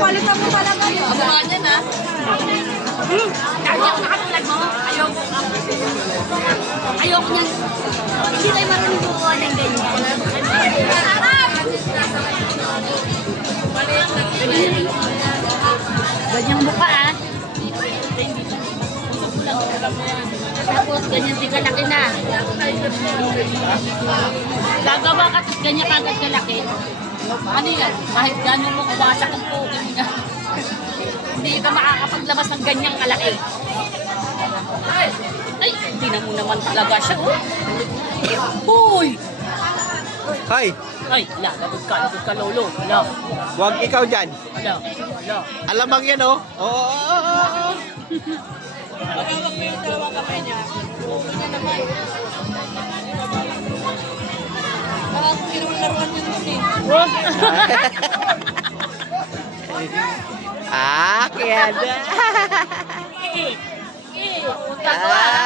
Papalitan mo talaga yun. Abangan yan ha. Lagi ako nakatulad mo. Ayoko niyan. Hindi tayo marunong gumawa ng ganyan. Ganyang mukha ah. Tapos ganyan di kalaki na. Gagawa ka tapos ganyan kagad kalaki. Ano yan? Kahit gano'n mo kawasak ang pukin niya. Hindi ka makakapaglabas ng ganyang kalaki. Ay, hindi na mo naman talaga siya. Hoy! Hoy, Ay, lagot ka lolo. Ala, wag ikaw dyan. ala, ala. Alamang yan, oh. Oo. Pagkawag mo yung dalawang kamay niya. Uwi niya naman. Parang kinularuan yun dun eh. Ah, kaya na. Punta ko ah.